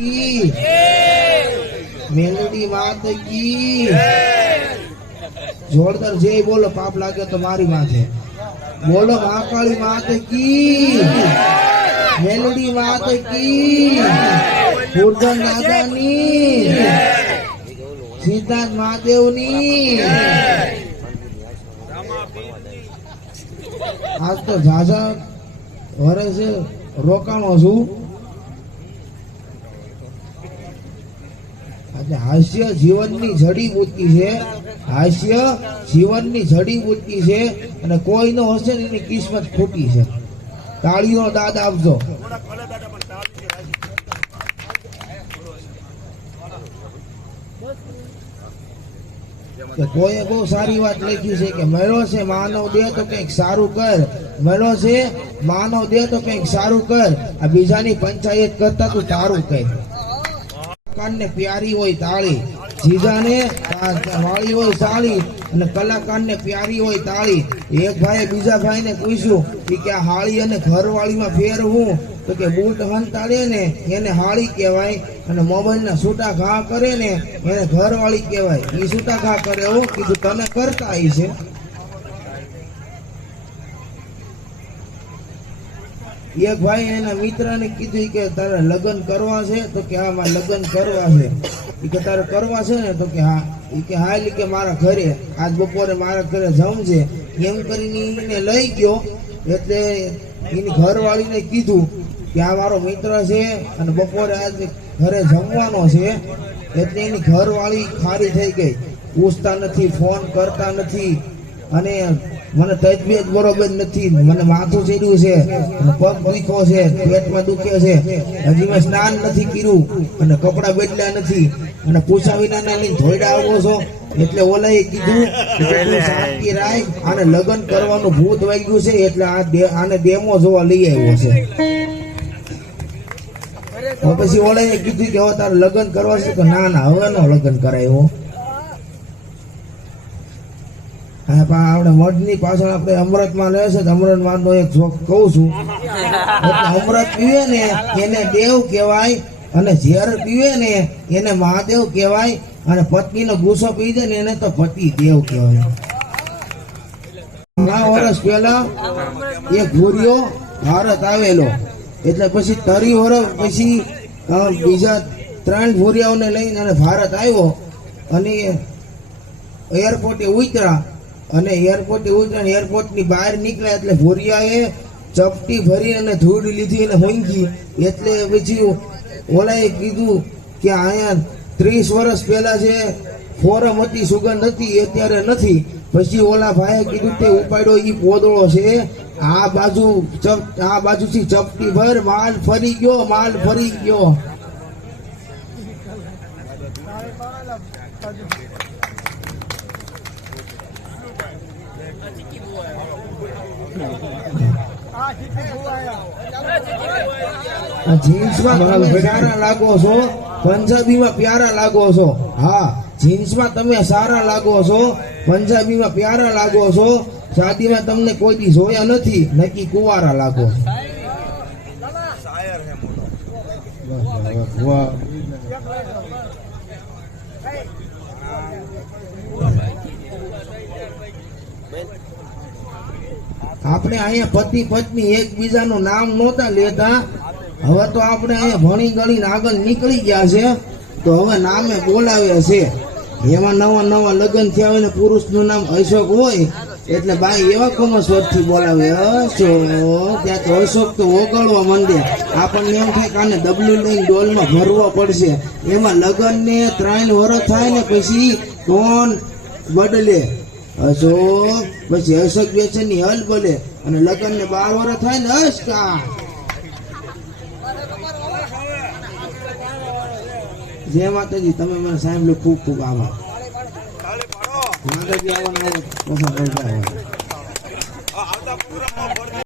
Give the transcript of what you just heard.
કી. મેલડી માત કી. જોરદાર જે બોલો, પાપ લાગે તો મારી માથે. બોલો, મહાકાળી માત કી. મેલડી માત કી. ઉર્ધન દાદાની સિદ્ધાર્થ મહાદેવની. આજ તો ઝાઝા વર્ષે રોકાણો છું. આજે હાસ્ય જીવનની જડીબુટ્ટી છે. હાસ્ય જીવનની જડીબુટ્ટી છે અને કોઈનો હશે ને એની કિસ્મત ખોટી છે. તાળીઓ દાદ આપજો. કોઈએ બહુ સારી વાત લખી છે કે મળ્યો છે માનવ દે તો કંઈક સારું કર. મળ્યો છે માનવ દે તો કંઈક સારું કર. આ બીજાની પંચાયત કરતા તું તારું કર કલાકારને પ્યારી હોય તાળી, જીજાને વાળી હોય તાળી અને કલાકારને પ્યારી હોય તાળી. એક ભાઈ બીજા ભાઈને પૂછ્યું કે આ હાળી અને ઘરવાળીમાં ફેર હું? તો કે, બૂટ હંતાડે ને, એને હાળી કહેવાય અને મોબાઈલના છૂટા ઘા કરે ને, એને ઘરવાળી કહેવાય. એ છૂટા ઘા કરે એવું કીધું, તને કરતા આવી છે. એક ભાઈ એના મિત્રને કીધું કે તારે લગ્ન કરવા છે, તો કે હા, મારે લગ્ન કરવા છે. એ કે તારે કરવા છે ને, તો કે હા. એ કે હા, એટલે કે મારા ઘરે, આજ બપોરે મારા ઘરે જમજે. એમ કરીને એને લઈ ગયો, એટલે એની ઘરવાળીને કીધું કે આ મારો મિત્ર છે અને બપોરે આજ ઘરે જમવાનો છે, એટલે એની ઘરવાળી ખારી થઈ ગઈ. પૂછતા નથી, ફોન કરતા નથી. અને મને તજબીજ બરોબર નથી. મને માથું ચડ્યું છે. અને પગ દુખ્યો છે. પેટમાં દુખે છે. હજી મેં સ્નાન નથી કર્યું અને કપડા બદલ્યા નથી. અને પૂછા વિના ના લઈને ધોઈડા આવો છો. એટલે ઓલાએ કીધું શાંતિ રાખ આને લગ્ન કરવાનું ભૂત વાગ્યું છે. એટલે આ આને ડેમો જોવા લઈ આવ્યો છે. પછી ઓલાએ કીધું કે હવે તારે લગ્ન કરવા છે. તો ના ના હવે નો લગ્ન કરાયો પણ આપણે મઢની પાછળ આપણે અમૃતમાં લે છે અમૃતમાં નો એક જોક કહું છું. અમૃત પીવે ને એને દેવ કહેવાય અને ઝેર પીવે ને એને મહાદેવ કહેવાય અને પત્નીનો ગુસ્સો પી જાય ને એને તો પતિ દેવ કહેવાય. ઘણા વર્ષ પહેલા એક ભૂરિયો ભારત આવેલો. એટલે પછી તરી વર્ષ પછી બીજા ત્રણ ભૂરિયાઓને લઈને અને ભારત આવ્યો અને એરપોર્ટે ઉતરા અને એરપોર્ટ ઉતરા એરપોર્ટ એરપોર્ટની બહાર નીકળ્યા એટલે ભોરિયાએ ચપટી ભરી અને ધૂળ લીધી અને હોંગી એટલે પછી ઓલાએ કીધું કે અહીંયા ત્રીસ વર્ષ પહેલા જે ફોરમ હતી, સુગંધ હતી અત્યારે નથી. પછી ઓલા ભાઈએ કીધું તે ઉપાડ્યો એ પોદળો છે. આ બાજુ આ બાજુથી ચપટી ભર, માલ ફરી ગયો, માલ ફરી ગયો આ જીન્સમાં તમે સારા લાગો છો. પંજાબીમાં પ્યારા લાગો છો. હા જીન્સમાં તમે સારા લાગો છો. પંજાબીમાં પ્યારા લાગો છો. શાદીમાં તમને કોઈ દી જોયા નથી. નક્કી કુવારા લાગો વાહ, વાહ. આપણે અહીંયા પતિ પત્ની એકબીજાનું નામ નહોતા લેતા. હવે તો આપણે અહીંયા ભણી ગળીને આગળ નીકળી ગયા છે. તો હવે નામે બોલાવ્યા છે. એમાં નવા નવા લગ્ન થયા હોય ને પુરુષનું નામ અશોક હોય, એટલે બાઈ એવા કમસવરથી બોલાવે, અશોક, ત્યાં તો અશોક તો ઓગળવા માંડે. આપણને એમ થાય કે આને ડબલ્યુ લઈને ડોલમાં ભરવો પડશે. એમાં લગ્ન ને ત્રણ વર્ષ થાય ને પછી કોણ બદલે? અશોક પછી અશોક બેચનની હલ બોલે. અને લગ્ન ને બાર વર થાય ને અશકા જય માતાજી, તમે મને સાંભળ્યું ખૂબ ખૂબ આભાર. માતાજી આવવાનું